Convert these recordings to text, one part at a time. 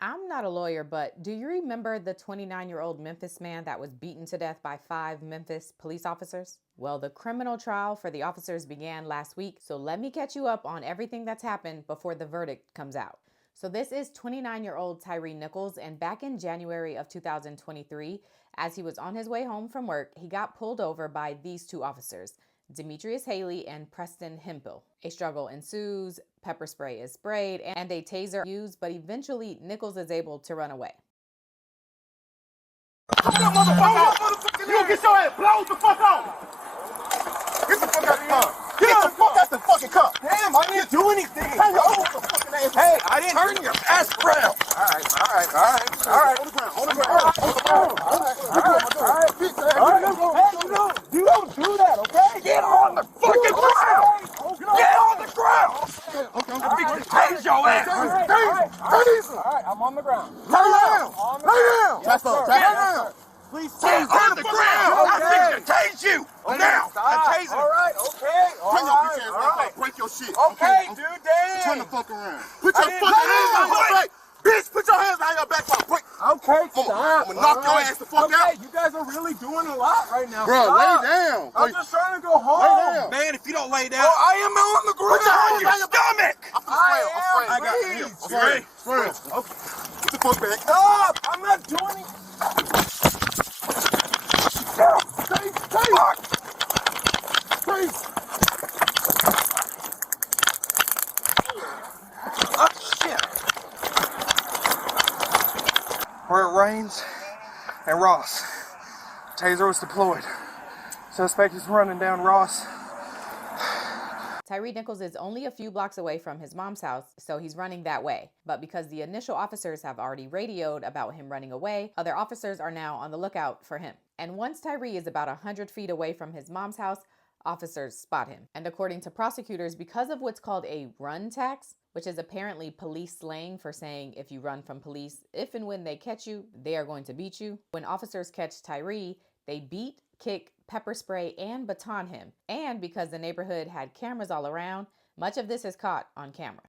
I'm not a lawyer, but do you remember the 29-year-old Memphis man that was beaten to death by 5 Memphis police officers? Well, the criminal trial for the officers began last week, so let me catch you up on everything that's happened before the verdict comes out. So this is 29-year-old Tyre Nichols, and back in January of 2023, as he was on his way home from work, he got pulled over by these 2 officers, Demetrius Haley and Preston Hempel. A struggle ensues, pepper spray is sprayed, and a taser used, but eventually Nichols is able to run away. Get that motherfucker out! You get your ass blown the fuck out! Get the fuck out the car! Get the fuck out the fucking car! Damn, I didn't do anything! Turn your fucking ass! Hey, I didn't turn your ass around! Alright. On the ground, Hey, you don't do that, okay? Get on the fucking ground! Get on the ground! Okay. Tase your ass! Alright, I'm on the ground. Lay down! Lay down! Please stay on the ground! I think to tase you! Now! I tase you! Alright, okay. Turn your bitch ass back up. Break your shit. Okay, dude, damn! Turn the fuck around. Put your fucking hands behind your back! Bitch, put your hands behind your back while I break. Okay, stop. I'm gonna knock your ass the fuck out. You guys are really doing a lot right now. Bro, lay down. I'm just trying to go home. Lay down. Man, if you don't lay down. Oh, I am on the ground. Put your hands behind your stomach. I got you. Okay. Okay. Get the fuck back. Stop. I'm not doing it. Please. Oh, shit. Where it rains and Ross. Taser was deployed. Suspect is running down Ross. Tyre Nichols is only a few blocks away from his mom's house, so he's running that way. But because the initial officers have already radioed about him running away, other officers are now on the lookout for him. And once Tyre is about 100 feet away from his mom's house, officers spot him. And according to prosecutors, because of what's called a run tax, which is apparently police slang for saying if you run from police, if and when they catch you, they are going to beat you. When officers catch Tyre, they beat, kick, pepper spray, and baton him. And because the neighborhood had cameras all around, much of this is caught on camera.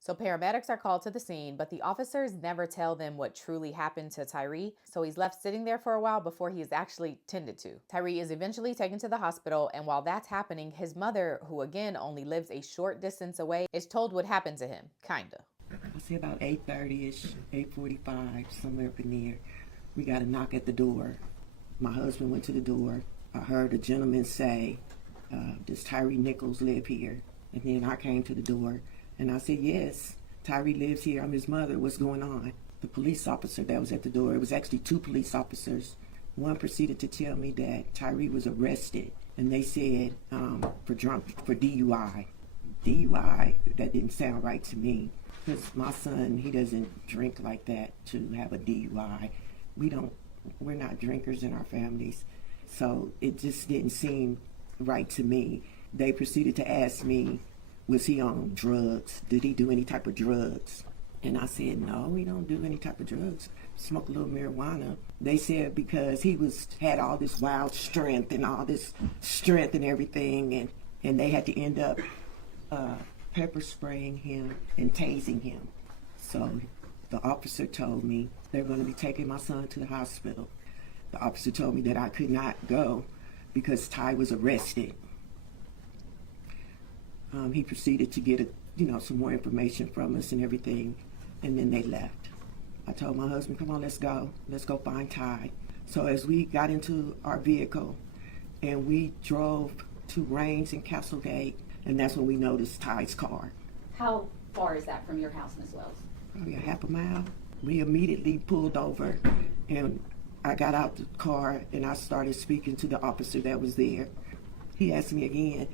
So paramedics are called to the scene, but the officers never tell them what truly happened to Tyre, so he's left sitting there for a while before he is actually tended to. Tyre is eventually taken to the hospital, and while that's happening, his mother, who again only lives a short distance away, is told what happened to him, kinda. I say about 8:30ish, 8:45, somewhere up in there. We got a knock at the door. My husband went to the door. I heard a gentleman say, does Tyre Nichols live here? And then I came to the door. And I said, yes, Tyre lives here. I'm his mother. What's going on? The police officer that was at the door, it was actually 2 police officers. One proceeded to tell me that Tyre was arrested. And they said for DUI. DUI, that didn't sound right to me. Because my son, he doesn't drink like that to have a DUI. We're not drinkers in our families. So it just didn't seem right to me. They proceeded to ask me, was he on drugs? Did he do any type of drugs? And I said, no, we don't do any type of drugs. Smoke a little marijuana. They said because he had all this wild strength and all this strength and everything, and they had to end up pepper spraying him and tasing him. So the officer told me they're going to be taking my son to the hospital. The officer told me that I could not go because Ty was arrested. He proceeded to get some more information from us and everything, and then they left. I told my husband, come on, let's go find Ty. So as we got into our vehicle and we drove to Rains and Castlegate, and that's when we noticed Ty's car. How far is that from your house, Ms. Wells? Probably a half a mile. We immediately pulled over, and I got out the car and I started speaking to the officer that was there. He asked me again,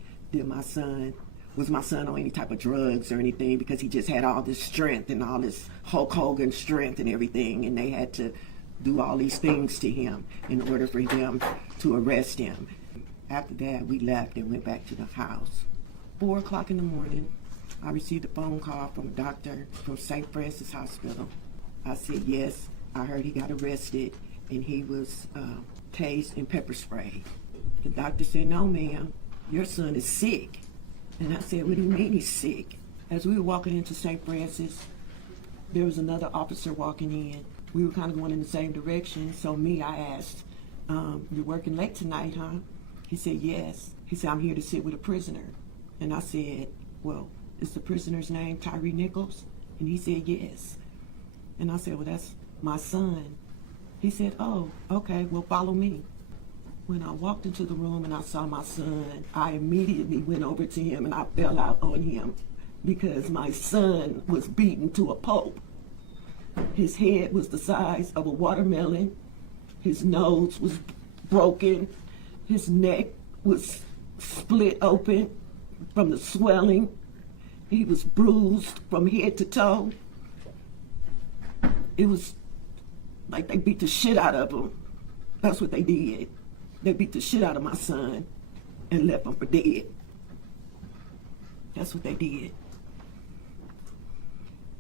was my son on any type of drugs or anything, because he just had all this strength and all this Hulk Hogan strength and everything, and they had to do all these things to him in order for them to arrest him. After that, we left and went back to the house. 4 o'clock in the morning, I received a phone call from a doctor from St. Francis Hospital. I said, yes, I heard he got arrested and he was tased and pepper sprayed. The doctor said, no, ma'am, your son is sick. And I said, what do you mean he's sick? As we were walking into St. Francis, there was another officer walking in. We were kind of going in the same direction. So I asked, you're working late tonight, huh? He said, yes. He said, I'm here to sit with a prisoner. And I said, well, is the prisoner's name Tyre Nichols? And he said, yes. And I said, well, that's my son. He said, oh, okay, well, follow me. When I walked into the room and I saw my son, I immediately went over to him and I fell out on him because my son was beaten to a pulp. His head was the size of a watermelon. His nose was broken. His neck was split open from the swelling. He was bruised from head to toe. It was like they beat the shit out of him. That's what they did. They beat the shit out of my son and left him for dead. That's what they did.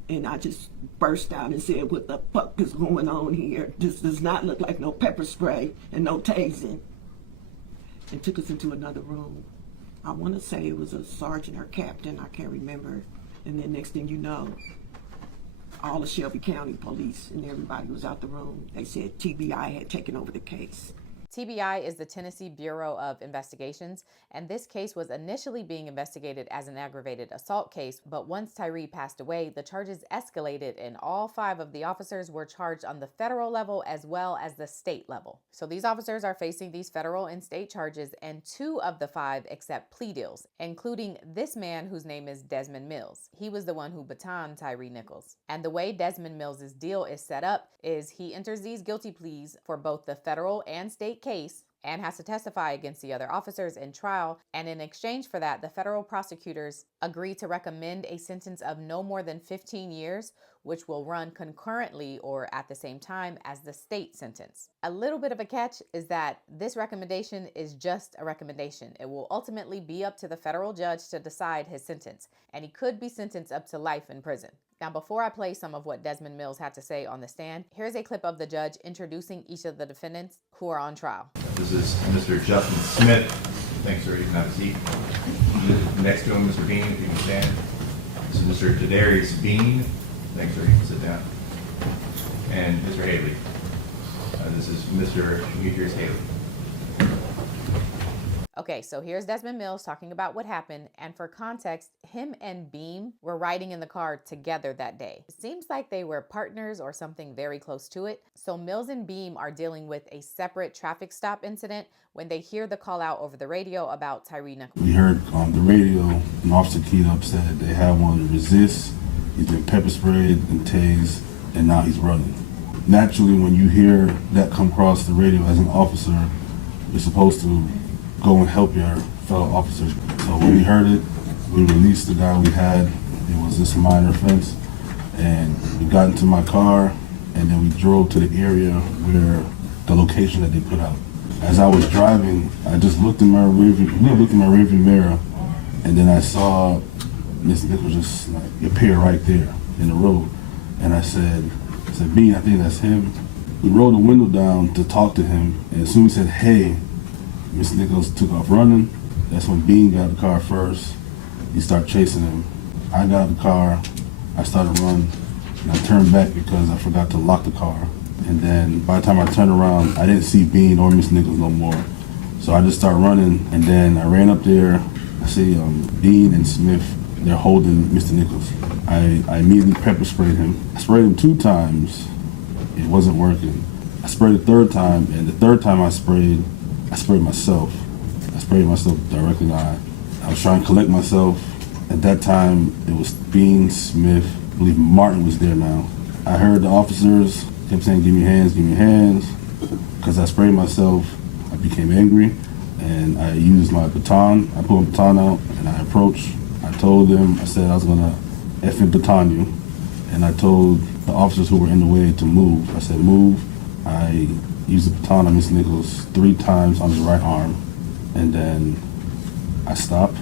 And I just burst out and said, what the fuck is going on here? This does not look like no pepper spray and no tasing. And took us into another room. I want to say it was a sergeant or captain, I can't remember. And then next thing you know, all the Shelby County police and everybody was out the room. They said TBI had taken over the case. TBI is the Tennessee Bureau of Investigations, and this case was initially being investigated as an aggravated assault case, but once Tyre passed away, the charges escalated and all 5 of the officers were charged on the federal level as well as the state level. So these officers are facing these federal and state charges, and 2 of the 5 accept plea deals, including this man whose name is Desmond Mills. He was the one who batoned Tyre Nichols. And the way Desmond Mills' deal is set up is he enters these guilty pleas for both the federal and state case and has to testify against the other officers in trial, and in exchange for that, the federal prosecutors agree to recommend a sentence of no more than 15 years, which will run concurrently or at the same time as the state sentence. A little bit of a catch is that this recommendation is just a recommendation. It will ultimately be up to the federal judge to decide his sentence, and he could be sentenced up to life in prison. Now, before I play some of what Desmond Mills had to say on the stand, here's a clip of the judge introducing each of the defendants who are on trial. This is Mr. Justin Smith. Thanks, sir. You can have a seat. Next to him, Mr. Bean, if you can stand. This is Mr. Tadarius Bean. Thanks, sir. You can sit down. And Mr. Haley. This is Mr. Demetrius Haley. Okay, so here's Desmond Mills talking about what happened, and for context, him and Beam were riding in the car together that day. It seems like they were partners or something very close to it. So Mills and Beam are dealing with a separate traffic stop incident when they hear the call out over the radio about Tyre Nichols. We heard on the radio, an officer keyed up said they had one to resist, he's been pepper sprayed and tased, and now he's running. Naturally, when you hear that come across the radio as an officer, you're supposed to go and help your fellow officers. So when we heard it, we released the guy we had. It was this minor offense. And we got into my car, and then we drove to the area where the location that they put out. As I was driving, I just looked in my rearview mirror, and then I saw Miss Nichols just like appear right there in the road. And I said, Bean, I think that's him. We rolled the window down to talk to him, and as soon as he said, hey, Mr. Nichols took off running. That's when Bean got out of the car first. He started chasing him. I got out of the car, I started running, and I turned back because I forgot to lock the car. And then by the time I turned around, I didn't see Bean or Mr. Nichols no more. So I just started running, and then I ran up there. I see Bean and Smith, they're holding Mr. Nichols. I immediately pepper sprayed him. I sprayed him 2 times. It wasn't working. I sprayed the 3rd time, and the 3rd time I sprayed myself. I sprayed myself directly in the eye. I was trying to collect myself. At that time, it was Bean, Smith, I believe Martin was there now. I heard the officers kept saying, give me your hands, give me your hands. Because I sprayed myself, I became angry, and I used my baton. I pulled my baton out, and I approached. I told them, I said I was gonna effing baton you. And I told the officers who were in the way to move. I said, move. I used the baton on Mr. Nichols 3 times on his right arm, and then I stopped.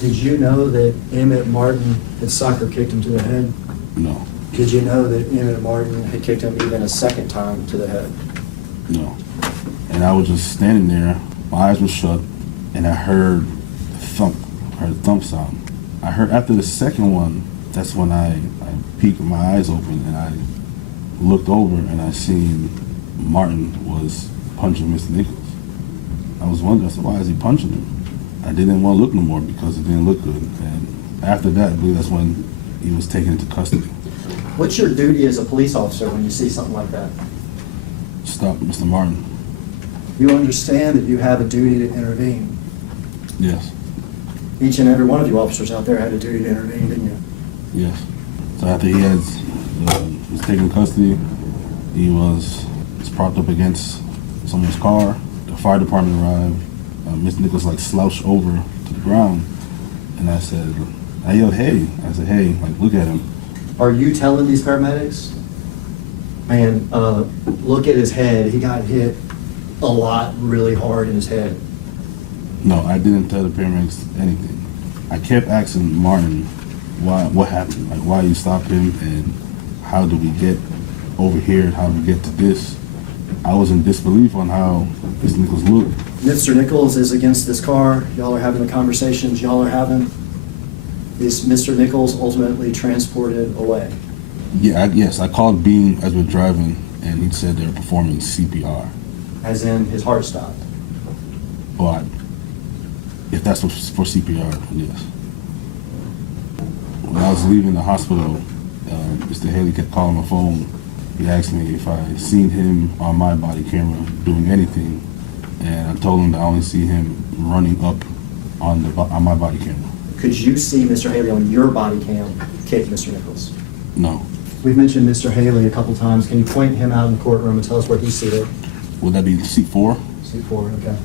Did you know that Emmett Martin had soccer kicked him to the head? No, Did you know that Emmett Martin had kicked him even a 2nd time to the head? no. And I was just standing there, my eyes were shut, and I heard the thump, sound. I heard after the 2nd one, that's when I peeked with my eyes open, and I looked over, and I seen Martin was punching Mr. Nichols. I was wondering, I said, why is he punching him? I didn't want to look no more because it didn't look good. And after that, I believe that's when he was taken into custody. What's your duty as a police officer when you see something like that? Stop Mr. Martin. You understand that you have a duty to intervene. Yes, Each and every one of you officers out there had a duty to intervene, didn't you? yes. So after he was taken into custody, he was propped up against someone's car. The fire department arrived. Mr. Nichols slouched over to the ground, and I yelled, hey. I said, hey, look at him. Are you telling these paramedics, man, look at his head, he got hit a lot really hard in his head? No, I didn't tell the paramedics anything. I kept asking Martin, what happened? Why you stopped him, and how did we get over here, and how did we get to this? I was in disbelief on how Mr. Nichols looked. Mr. Nichols is against this car. Y'all are having the conversations y'all are having. Is Mr. Nichols ultimately transported away? Yeah, yes, I called Bean as we're driving, and he said they were performing CPR. As in, his heart stopped. But if that's for CPR, yes. When I was leaving the hospital, Mr. Haley kept calling my phone. He asked me if I seen him on my body camera doing anything, and I told him that I only see him running up on my body camera. Could you see Mr. Haley on your body cam kick Mr. Nichols? No. We've mentioned Mr. Haley a couple times. Can you point him out in the courtroom and tell us where he's seated? Would that be seat 4? Seat 4, okay.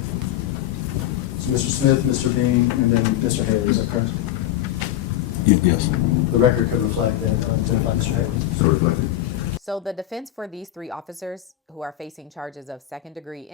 So Mr. Smith, Mr. Bean, and then Mr. Haley, is that correct? Yes. The record could reflect that, identify Mr. Haley. So reflected. So the defense for these 3 officers who are facing charges of 2nd-degree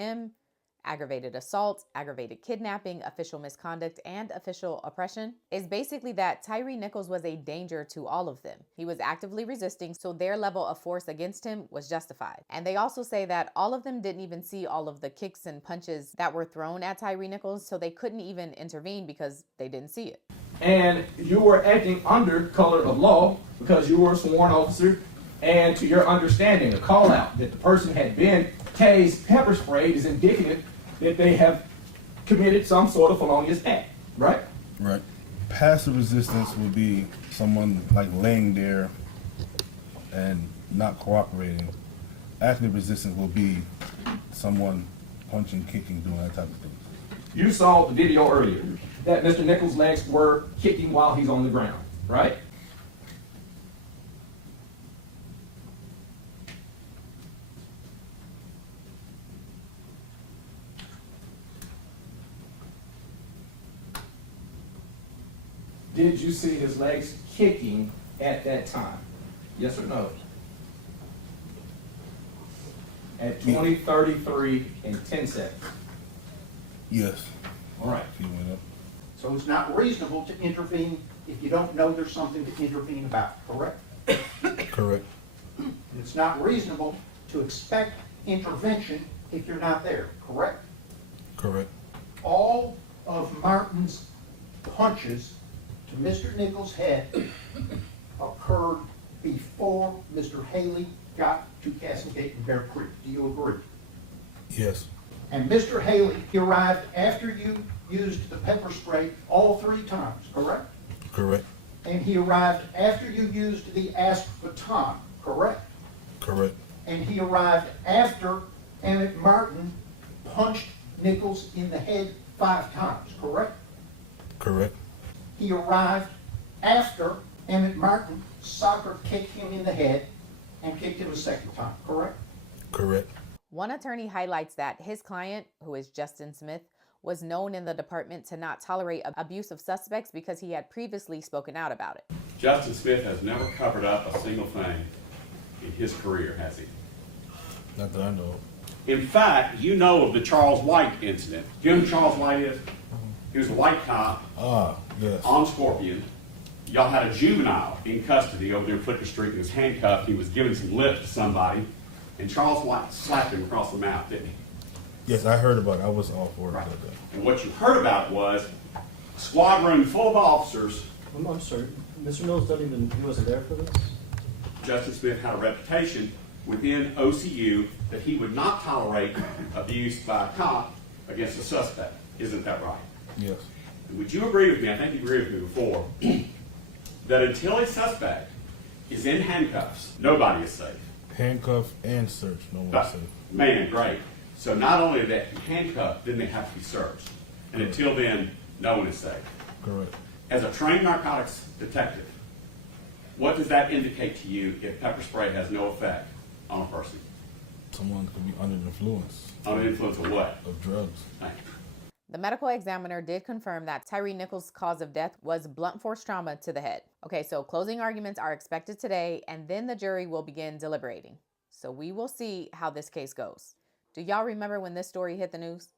aggravated assault, aggravated kidnapping, official misconduct, and official oppression is basically that Tyre Nichols was a danger to all of them. He was actively resisting, so their level of force against him was justified. And they also say that all of them didn't even see all of the kicks and punches that were thrown at Tyre Nichols, so they couldn't even intervene because they didn't see it. And you were acting under color of law because you were a sworn officer, and to your understanding, a call out that the person had been tased, pepper sprayed is indicative that they have committed some sort of felonious act, right? Right. Passive resistance would be someone laying there and not cooperating. Active resistance will be someone punching, kicking, doing that type of thing. You saw the video earlier that Mr. Nichols' legs were kicking while he's on the ground, right? Did you see his legs kicking at that time? Yes or no? At 20, 33, and 10 seconds. Yes. All right. He went up. So it's not reasonable to intervene if you don't know there's something to intervene about, correct? Correct. And it's not reasonable to expect intervention if you're not there, correct? Correct. All of Martin's punches to Mr. Nichols' head occurred before Mr. Haley got to Castlegate and Bear Creek. Do you agree? Yes. And Mr. Haley, he arrived after you used the pepper spray all 3 times, correct? Correct. And he arrived after you used the aspartame, correct? Correct. And he arrived after Emmett Martin punched Nichols in the head 5 times, correct? Correct. He arrived after Emmett Martin soccer kicked him in the head and kicked him a 2nd time, correct? Correct. One attorney highlights that his client, who is Justin Smith, was known in the department to not tolerate abusive suspects because he had previously spoken out about it. Justin Smith has never covered up a single thing in his career, has he? Not that I know. In fact, you know of the Charles White incident. Do you know who Charles White is? He was a white cop Yes. on Scorpion. Y'all had a juvenile in custody over there in Flicker Street. He was handcuffed. He was giving some lip to somebody, and Charles White slapped him across the mouth, didn't he? Yes, I heard about it. I was all for it. Right. About that. And what you heard about was a squad room full of officers. I'm sorry, Mr. Mills he wasn't there for this? Justin Smith had a reputation within OCU that he would not tolerate abuse by a cop against a suspect. Isn't that right? Yes. And would you agree with me, I think you agreed with me before, that until a suspect is in handcuffs, nobody is safe? Handcuff and search. No one's But, safe. man, great. So not only are they handcuffed, then they have to be searched. And until then, no one is safe. Correct. As a trained narcotics detective, what does that indicate to you if pepper spray has no effect on a person? Someone could be under the influence. Under the influence of what? Of drugs. Thank you. The medical examiner did confirm that Tyre Nichols' cause of death was blunt force trauma to the head. Okay, so closing arguments are expected today, and then the jury will begin deliberating. So we will see how this case goes. Do y'all remember when this story hit the news?